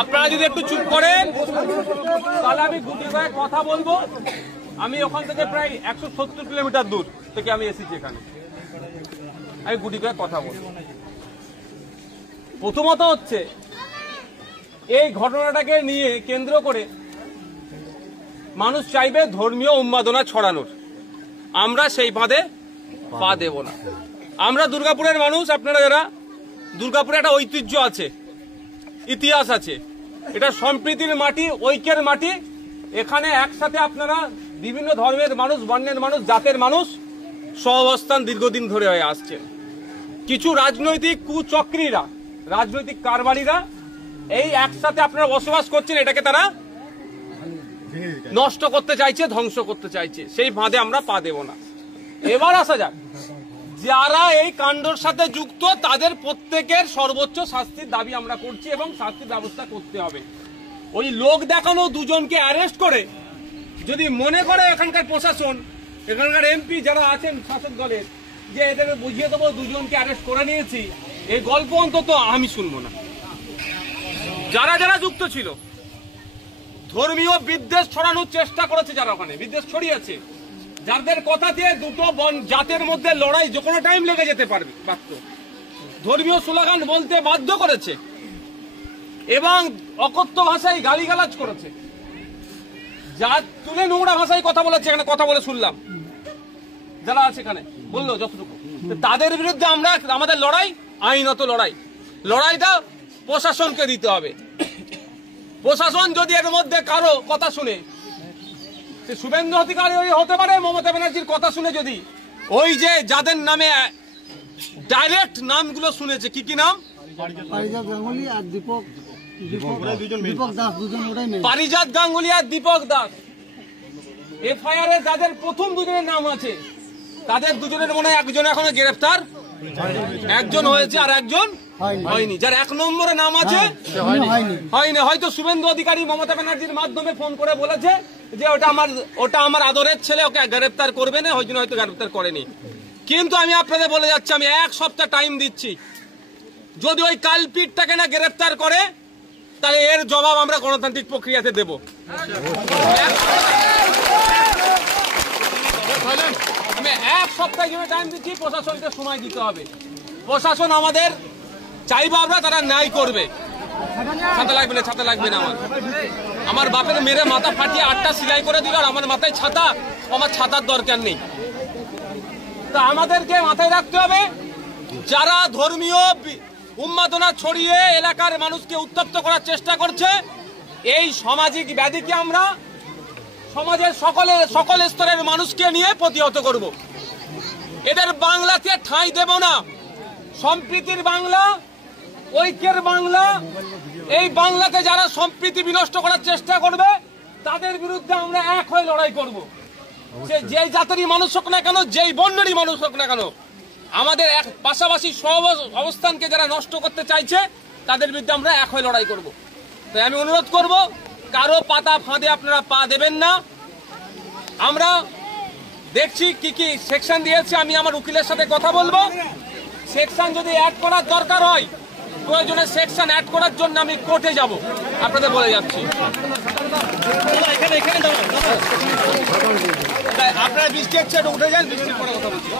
আপনারা যদি একটু চুপ করেন তাহলে আমি গুটি কয়েক কথা বলবো। আমি ওখান থেকে প্রায় 170 কিলোমিটার দূর থেকে আমি এসেছি এখানে, আমি গুটি কয়েক কথা বলবো। প্রথমত হচ্ছে এই ঘটনাটাকে নিয়ে কেন্দ্র করে মানুষ চাইবে ধর্মীয় উন্মাদনা ছড়ানোর, আমরা সেই ফাঁদে পা দেব না। আমরা দুর্গাপুরের মানুষ, আপনারা যারা দুর্গাপুরে একটা ঐতিহ্য আছে, ইতিহাস আছে, এটা সম্প্রীতির মাটি, ঐক্যের মাটি। এখানে একসাথে আপনারা বিভিন্ন ধর্মের মানুষ, বর্ণের মানুষ, জাতের মানুষ সহাবস্থান দীর্ঘদিন ধরে হয়ে আসছে। কিছু রাজনৈতিক কুচক্রীরা, রাজনৈতিক কারবারিরা এই একসাথে আপনারা বসবাস করছেন, এটাকে তারা নষ্ট করতে চাইছে, ধ্বংস করতে চাইছে। সেই ফাঁদে আমরা পা দেব না। এবার আসা যাক, যারা এই কাণ্ডর সাথে যুক্ত তাদের প্রত্যেকের সর্বোচ্চ শাস্তির দাবি আমরা করছি এবং শাস্তির ব্যবস্থা করতে হবে। ওই লোক দেখানো দুজনকে অ্যারেস্ট করে যদি মনে করে এখানকার প্রশাসন, এখানকার এমপি যারা আছেন শাসক দলের, যে এটাকে বুঝিয়ে দেবো দুজনকে অ্যারেস্ট করে নিয়েছি, এই গল্প অন্তত আমি শুনবো না। যারা যারা যুক্ত ছিল, ধর্মীয় বিদ্বেষ ছড়ানোর চেষ্টা করেছে, যারা ওখানে বিদ্বেষ ছড়িয়েছে, যাদের কথাতে দুটো জাতের মধ্যে লড়াই যে কোনো টাইম লেগে যেতে পারত, ধর্মীয় স্লোগান বলতে বাধ্য করেছে এবং অকথ্য ভাষায় গালিগালাজ করেছে, যা তুলে নোংরা ভাষায় কথা বলেছে, এখানে কথা বলে শুনলাম যারা আছে এখানে বললো যতটুকু, তাদের বিরুদ্ধে আমরা আমাদের লড়াই আইনত লড়াই, লড়াইটা প্রশাসনকে দিতে হবে। প্রশাসন যদি এর মধ্যে কারো কথা শুনে, সে শুভেন্দু অধিকারী হতে পারে, মমতা ব্যানার্জির কথা শুনে যদি ওই যে যাদের নামে ডাইরেক্ট নামগুলো শুনেছে, কি কি নাম, পারিজাত গাঙ্গুলি আর দীপক দাস, পারিজাত গাঙ্গুলি আর দীপক দাস, এফআইআর এ যাদের প্রথম দুজনের নাম আছে, তাদের দুজনের মনে হয় একজন এখনো গ্রেফতার, একজন হয়েছে আর একজন হয়নি। যার 1 নম্বরে নাম আছে হয়নি, হয়তো শুভেন্দু অধিকারী মমতা ব্যানার্জির মাধ্যমে ফোন করে বলেছে যে ওটা আমার আদরের ছেলে, ওকে গ্রেফতার করবে না, ওই জন্য হয়তো গ্রেফতার করেনি। কিন্তু আমি আপনাদের বলে যাচ্ছি, আমি 1 সপ্তাহ টাইম দিচ্ছি, যদি ওই কালপিটটাকে না গ্রেফতার করে তাহলে এর জবাব আমরা গণতান্ত্রিক প্রক্রিয়াতে দেব। আমি 1 সপ্তাহ টাইম দিচ্ছি, প্রশাসনকে সময় দিতে হবে। প্রশাসন আমাদের চাইবো আমরা, তারা ন্যায় করবে। ছাতা লাগবে না, ছাতা লাগবে না, আমার বাপের মেরে মাথা ফাটিয়ে 8টা সেলাই করে দিল, আর আমার মাথায় ছাতা, আমার ছাতার দরকার নেই। তা আমাদেরকে মাথায় রাখতে হবে, যারা ধর্মীয় উন্মাদনা ছড়িয়ে এলাকার মানুষকে উত্তপ্ত করার চেষ্টা করছে, এই সামাজিক ব্যাধিকে আমরা সমাজের সকল স্তরের মানুষকে নিয়ে প্রতিহত করব। এদের বাংলাতে ঠাঁই দেব না। সম্প্রীতির বাংলা, ঐক্যের বাংলা, এই বাংলাতে যারা সম্প্রীতি বিনষ্ট করার চেষ্টা করবে তাদের বিরুদ্ধে আমরা এক হয়ে লড়াই করব। সে যেই জাতেরই মানুষ হোক না কেন, যেই বর্ণেরই মানুষ হোক না কেন, আমাদের এক পাশাপাশি সব অবস্থানকে যারা নষ্ট করতে চাইছে তাদের বিরুদ্ধে আমরা এক হয়ে লড়াই করব। তাই আমি অনুরোধ করব, কারো পাতা ফাঁদে আপনারা পা দেবেন না। আমরা দেখছি কি কি সেকশন দিয়েছে, আমি আমার উকিলের সাথে কথা বলবো। সেকশন যদি অ্যাড করার দরকার হয়, প্রয়োজনে সেকশন অ্যাড করার জন্য আমি কোর্টে যাব, আপনাদের বলে যাচ্ছি। আপনারা বৃষ্টি উঠে যান, বৃষ্টির পরে কথা বলছি।